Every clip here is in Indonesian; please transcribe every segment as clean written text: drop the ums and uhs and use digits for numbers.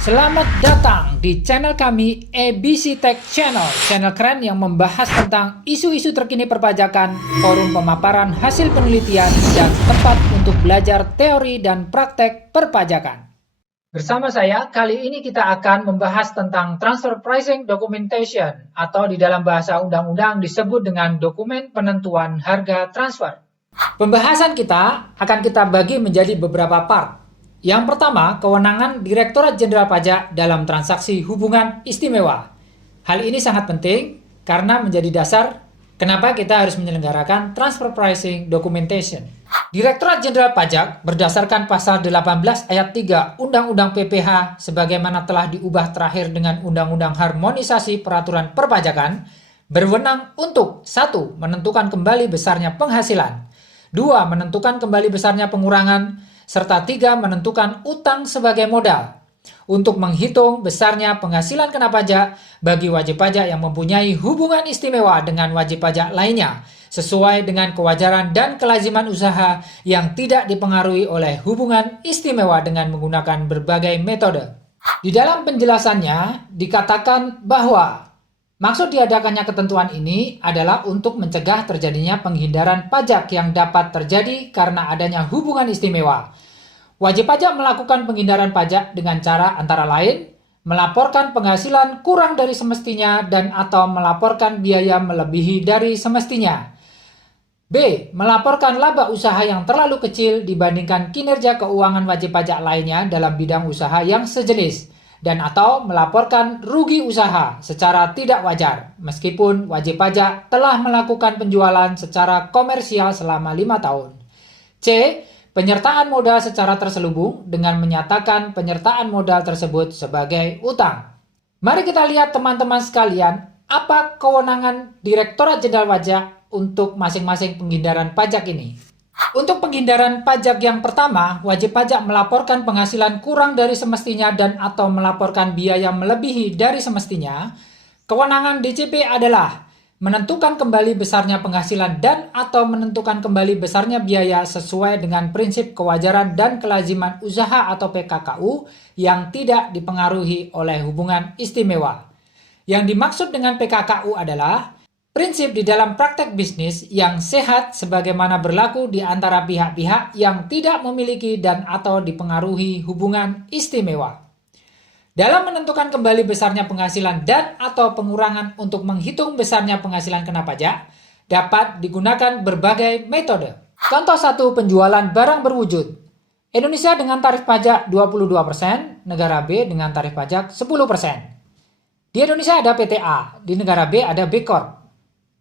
Selamat datang di channel kami ABC Tech Channel, channel keren yang membahas tentang isu-isu terkini perpajakan, forum pemaparan hasil penelitian, dan tempat untuk belajar teori dan praktek perpajakan. Bersama saya, kali ini kita akan membahas tentang Transfer Pricing Documentation, atau di dalam bahasa undang-undang disebut dengan dokumen penentuan harga transfer. Pembahasan kita akan kita bagi menjadi beberapa part. Yang pertama, kewenangan Direktorat Jenderal Pajak dalam transaksi hubungan istimewa. Hal ini sangat penting karena menjadi dasar kenapa kita harus menyelenggarakan Transfer Pricing Documentation. Direktorat Jenderal Pajak berdasarkan pasal 18 ayat 3 Undang-Undang PPH sebagaimana telah diubah terakhir dengan Undang-Undang Harmonisasi Peraturan Perpajakan, berwenang untuk 1. Menentukan kembali besarnya penghasilan, 2. Menentukan kembali besarnya pengurangan, serta 3. Menentukan utang sebagai modal untuk menghitung besarnya penghasilan kena pajak bagi wajib pajak yang mempunyai hubungan istimewa dengan wajib pajak lainnya sesuai dengan kewajaran dan kelaziman usaha yang tidak dipengaruhi oleh hubungan istimewa dengan menggunakan berbagai metode. Di dalam penjelasannya dikatakan bahwa maksud diadakannya ketentuan ini adalah untuk mencegah terjadinya penghindaran pajak yang dapat terjadi karena adanya hubungan istimewa. Wajib pajak melakukan penghindaran pajak dengan cara antara lain melaporkan penghasilan kurang dari semestinya dan atau melaporkan biaya melebihi dari semestinya. B. Melaporkan laba usaha yang terlalu kecil dibandingkan kinerja keuangan wajib pajak lainnya dalam bidang usaha yang sejenis. Dan atau melaporkan rugi usaha secara tidak wajar meskipun wajib pajak telah melakukan penjualan secara komersial selama 5 tahun. C. Penyertaan modal secara terselubung dengan menyatakan penyertaan modal tersebut sebagai utang. Mari kita lihat teman-teman sekalian, apa kewenangan Direktorat Jenderal Pajak untuk masing-masing penghindaran pajak ini. Untuk penghindaran pajak yang pertama, wajib pajak melaporkan penghasilan kurang dari semestinya dan atau melaporkan biaya melebihi dari semestinya. Kewenangan DJP adalah menentukan kembali besarnya penghasilan dan atau menentukan kembali besarnya biaya sesuai dengan prinsip kewajaran dan kelaziman usaha atau PKKU yang tidak dipengaruhi oleh hubungan istimewa. Yang dimaksud dengan PKKU adalah prinsip di dalam praktek bisnis yang sehat sebagaimana berlaku di antara pihak-pihak yang tidak memiliki dan atau dipengaruhi hubungan istimewa. Dalam menentukan kembali besarnya penghasilan dan atau pengurangan untuk menghitung besarnya penghasilan kena pajak, dapat digunakan berbagai metode. Contoh 1, penjualan barang berwujud. Indonesia dengan tarif pajak 22%, negara B dengan tarif pajak 10%. Di Indonesia ada PTA, di negara B ada B Corp.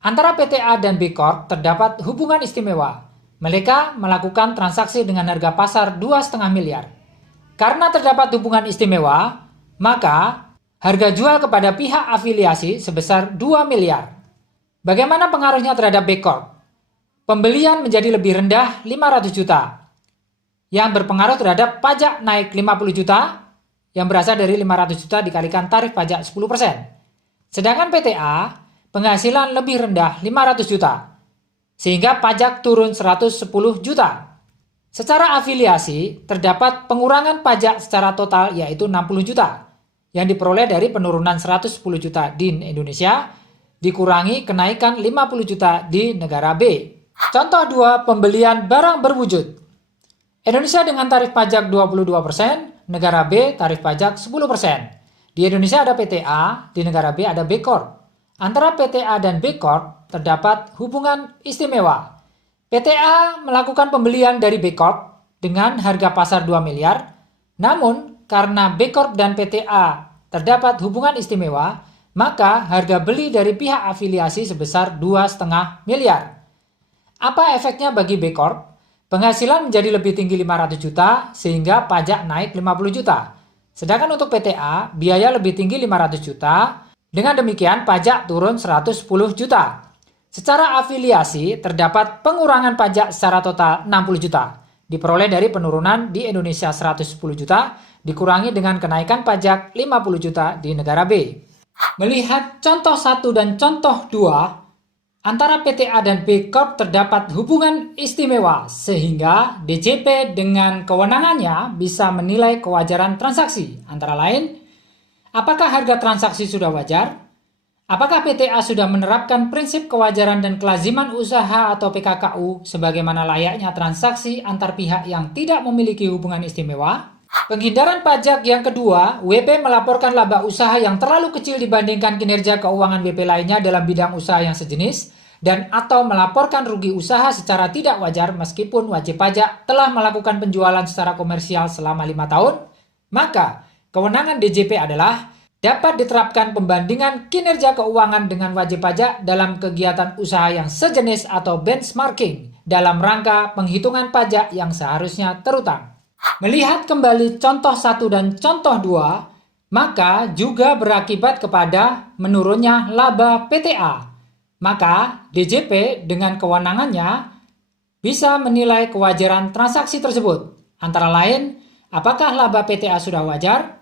Antara PTA dan B Corp terdapat hubungan istimewa. Mereka melakukan transaksi dengan harga pasar 2,5 miliar. Karena terdapat hubungan istimewa, maka harga jual kepada pihak afiliasi sebesar 2 miliar. Bagaimana pengaruhnya terhadap B Corp? Pembelian menjadi lebih rendah 500 juta. Yang berpengaruh terhadap pajak naik 50 juta yang berasal dari 500 juta dikalikan tarif pajak 10%. Sedangkan PTA penghasilan lebih rendah 500 juta. Sehingga pajak turun 110 juta. Secara afiliasi terdapat pengurangan pajak secara total yaitu 60 juta. Yang diperoleh dari penurunan 110 juta di Indonesia dikurangi kenaikan 50 juta di negara B. Contoh 2, pembelian barang berwujud. Indonesia dengan tarif pajak 22%, negara B tarif pajak 10%. Di Indonesia ada PTA, di negara B ada B Corp. Antara PTA dan B Corp terdapat hubungan istimewa. PTA melakukan pembelian dari B Corp dengan harga pasar 2 miliar, namun karena B Corp dan PTA terdapat hubungan istimewa, maka harga beli dari pihak afiliasi sebesar 2,5 miliar. Apa efeknya bagi B Corp? Penghasilan menjadi lebih tinggi 500 juta sehingga pajak naik 50 juta. Sedangkan untuk PTA, biaya lebih tinggi 500 juta, dengan demikian pajak turun 110 juta. Secara afiliasi terdapat pengurangan pajak secara total 60 juta. Diperoleh dari penurunan di Indonesia 110 juta, dikurangi dengan kenaikan pajak 50 juta di negara B. Melihat contoh 1 dan contoh 2, Antara PTA dan B Corp terdapat hubungan istimewa sehingga DJP dengan kewenangannya bisa menilai kewajaran transaksi. Antara lain, apakah harga transaksi sudah wajar? Apakah PTA sudah menerapkan prinsip kewajaran dan kelaziman usaha atau PKKU sebagaimana layaknya transaksi antar pihak yang tidak memiliki hubungan istimewa? Penghindaran pajak yang kedua, WP melaporkan laba usaha yang terlalu kecil dibandingkan kinerja keuangan WP lainnya dalam bidang usaha yang sejenis dan atau melaporkan rugi usaha secara tidak wajar meskipun wajib pajak telah melakukan penjualan secara komersial selama 5 tahun, maka kewenangan DJP adalah dapat diterapkan pembandingan kinerja keuangan dengan wajib pajak dalam kegiatan usaha yang sejenis atau benchmarking dalam rangka penghitungan pajak yang seharusnya terutang. Melihat kembali contoh 1 dan contoh 2, maka juga berakibat kepada menurunnya laba PTA. Maka DJP dengan kewenangannya bisa menilai kewajaran transaksi tersebut. Antara lain, apakah laba PTA sudah wajar?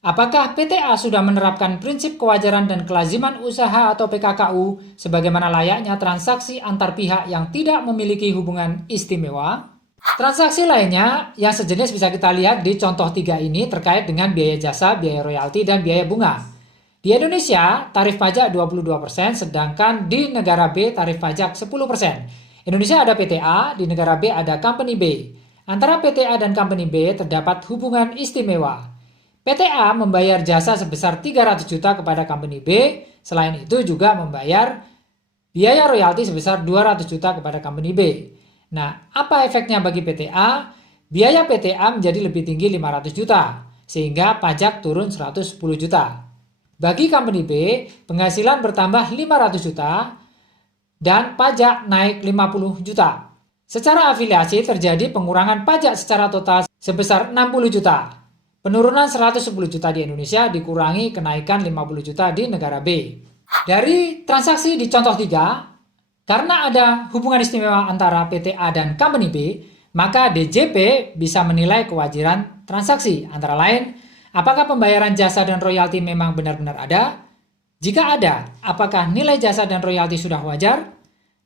Apakah PTA sudah menerapkan prinsip kewajaran dan kelaziman usaha atau PKKU sebagaimana layaknya transaksi antar pihak yang tidak memiliki hubungan istimewa? Transaksi lainnya yang sejenis bisa kita lihat di contoh 3 ini terkait dengan biaya jasa, biaya royalti, dan biaya bunga. Di Indonesia, tarif pajak 22%, sedangkan di negara B tarif pajak 10%. Indonesia ada PTA, di negara B ada Company B. Antara PTA dan Company B terdapat hubungan istimewa. PTA membayar jasa sebesar 300 juta kepada Company B, selain itu juga membayar biaya royalti sebesar 200 juta kepada Company B. Nah, apa efeknya bagi PTA? Biaya PTA menjadi lebih tinggi 500 juta, sehingga pajak turun 110 juta. Bagi Company B, penghasilan bertambah 500 juta dan pajak naik 50 juta. Secara afiliasi terjadi pengurangan pajak secara total sebesar 60 juta. Penurunan 110 juta di Indonesia dikurangi kenaikan 50 juta di negara B. Dari transaksi di contoh 3, karena ada hubungan istimewa antara PTA dan Company B, maka DJP bisa menilai kewajaran transaksi. Antara lain, apakah pembayaran jasa dan royalti memang benar-benar ada? Jika ada, apakah nilai jasa dan royalti sudah wajar?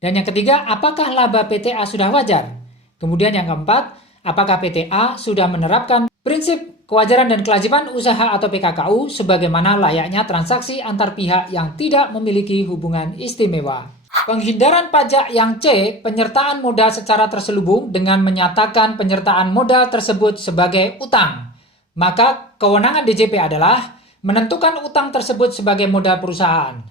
Dan yang ketiga, apakah laba PTA sudah wajar? Kemudian yang keempat, apakah PTA sudah menerapkan prinsip kewajaran dan kelaziman usaha atau PKKU sebagaimana layaknya transaksi antar pihak yang tidak memiliki hubungan istimewa? Penghindaran pajak yang C, penyertaan modal secara terselubung dengan menyatakan penyertaan modal tersebut sebagai utang. Maka kewenangan DJP adalah menentukan utang tersebut sebagai modal perusahaan.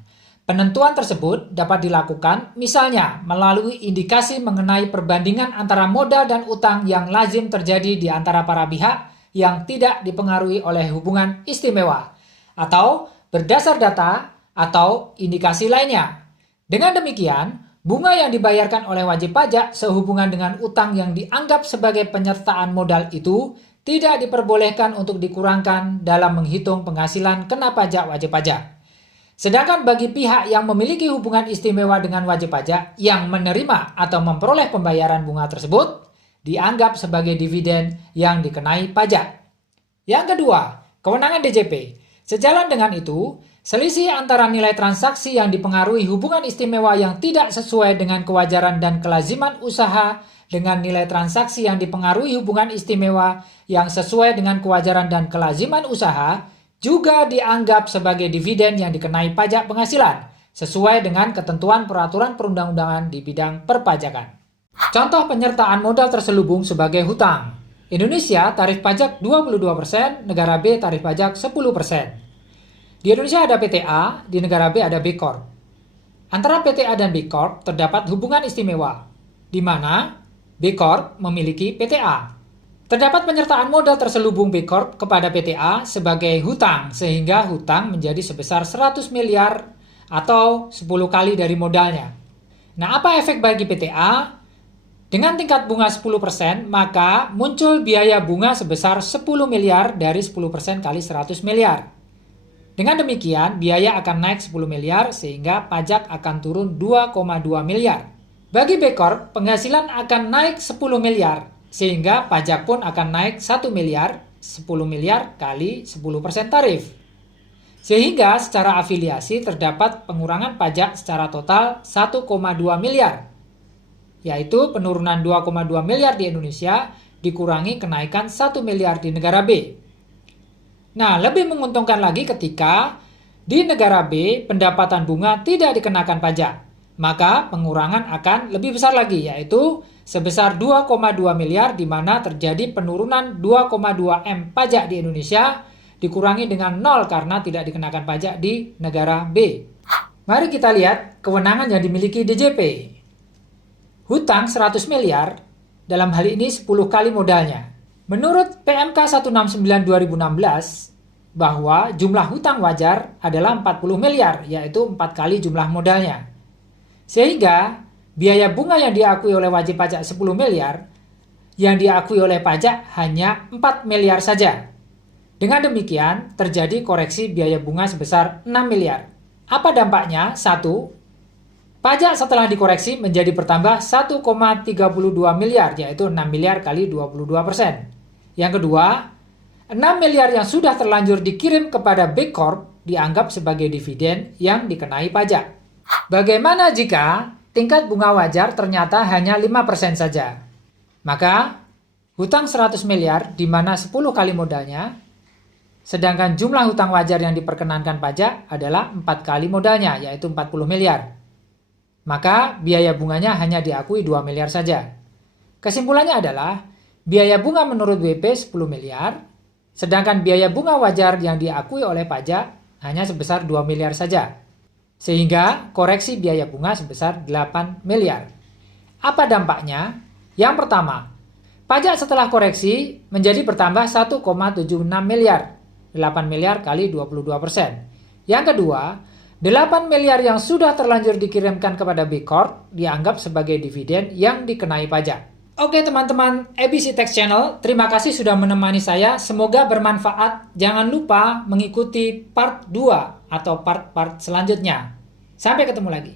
Penentuan tersebut dapat dilakukan misalnya melalui indikasi mengenai perbandingan antara modal dan utang yang lazim terjadi di antara para pihak yang tidak dipengaruhi oleh hubungan istimewa, atau berdasar data atau indikasi lainnya. Dengan demikian, bunga yang dibayarkan oleh wajib pajak sehubungan dengan utang yang dianggap sebagai penyertaan modal itu tidak diperbolehkan untuk dikurangkan dalam menghitung penghasilan kena pajak wajib pajak. Sedangkan bagi pihak yang memiliki hubungan istimewa dengan wajib pajak yang menerima atau memperoleh pembayaran bunga tersebut, dianggap sebagai dividen yang dikenai pajak. Yang kedua, kewenangan DJP. Sejalan dengan itu, selisih antara nilai transaksi yang dipengaruhi hubungan istimewa yang tidak sesuai dengan kewajaran dan kelaziman usaha dengan nilai transaksi yang dipengaruhi hubungan istimewa yang sesuai dengan kewajaran dan kelaziman usaha juga dianggap sebagai dividen yang dikenai pajak penghasilan sesuai dengan ketentuan peraturan perundang-undangan di bidang perpajakan. Contoh penyertaan modal terselubung sebagai hutang. Indonesia tarif pajak 22%, negara B tarif pajak 10%. Di Indonesia ada PTA, di negara B ada B Corp. Antara PTA dan B Corp terdapat hubungan istimewa, di mana B Corp memiliki PTA. Terdapat penyertaan modal terselubung B Corp kepada PTA sebagai hutang, sehingga hutang menjadi sebesar 100 miliar atau 10 kali dari modalnya. Nah, apa efek bagi PTA? Dengan tingkat bunga 10%, maka muncul biaya bunga sebesar 10 miliar dari 10% kali 100 miliar. Dengan demikian, biaya akan naik 10 miliar sehingga pajak akan turun 2,2 miliar. Bagi B Corp, penghasilan akan naik 10 miliar sehingga pajak pun akan naik 1 miliar, 10 miliar kali 10% tarif. Sehingga secara afiliasi terdapat pengurangan pajak secara total 1,2 miliar, yaitu penurunan 2,2 miliar di Indonesia dikurangi kenaikan 1 miliar di negara B. Nah, lebih menguntungkan lagi ketika di negara B pendapatan bunga tidak dikenakan pajak, maka pengurangan akan lebih besar lagi, yaitu sebesar 2,2 miliar di mana terjadi penurunan 2,2 M pajak di Indonesia dikurangi dengan 0 karena tidak dikenakan pajak di negara B. Mari kita lihat kewenangan yang dimiliki DJP. Hutang 100 miliar, dalam hal ini 10 kali modalnya. Menurut PMK 169 2016, bahwa jumlah hutang wajar adalah 40 miliar, yaitu 4 kali jumlah modalnya. Sehingga biaya bunga yang diakui oleh wajib pajak 10 miliar, yang diakui oleh pajak hanya 4 miliar saja. Dengan demikian, terjadi koreksi biaya bunga sebesar 6 miliar. Apa dampaknya? 1. Pajak setelah dikoreksi menjadi bertambah 1,32 miliar, yaitu 6 miliar kali 22%. Yang kedua, 6 miliar yang sudah terlanjur dikirim kepada B Corp dianggap sebagai dividen yang dikenai pajak. Bagaimana jika tingkat bunga wajar ternyata hanya 5% saja? Maka, hutang 100 miliar di mana 10 kali modalnya, sedangkan jumlah hutang wajar yang diperkenankan pajak adalah 4 kali modalnya, yaitu 40 miliar. Maka, biaya bunganya hanya diakui 2 miliar saja. Kesimpulannya adalah, biaya bunga menurut WP 10 miliar, sedangkan biaya bunga wajar yang diakui oleh pajak hanya sebesar 2 miliar saja. Sehingga koreksi biaya bunga sebesar 8 miliar. Apa dampaknya? Yang pertama, pajak setelah koreksi menjadi bertambah 1,76 miliar. 8 miliar kali 22%. Yang kedua, 8 miliar yang sudah terlanjur dikirimkan kepada B Corp dianggap sebagai dividen yang dikenai pajak. Oke teman-teman, ABC Tax Channel, terima kasih sudah menemani saya. Semoga bermanfaat. Jangan lupa mengikuti part 2 atau part-part selanjutnya. Sampai ketemu lagi.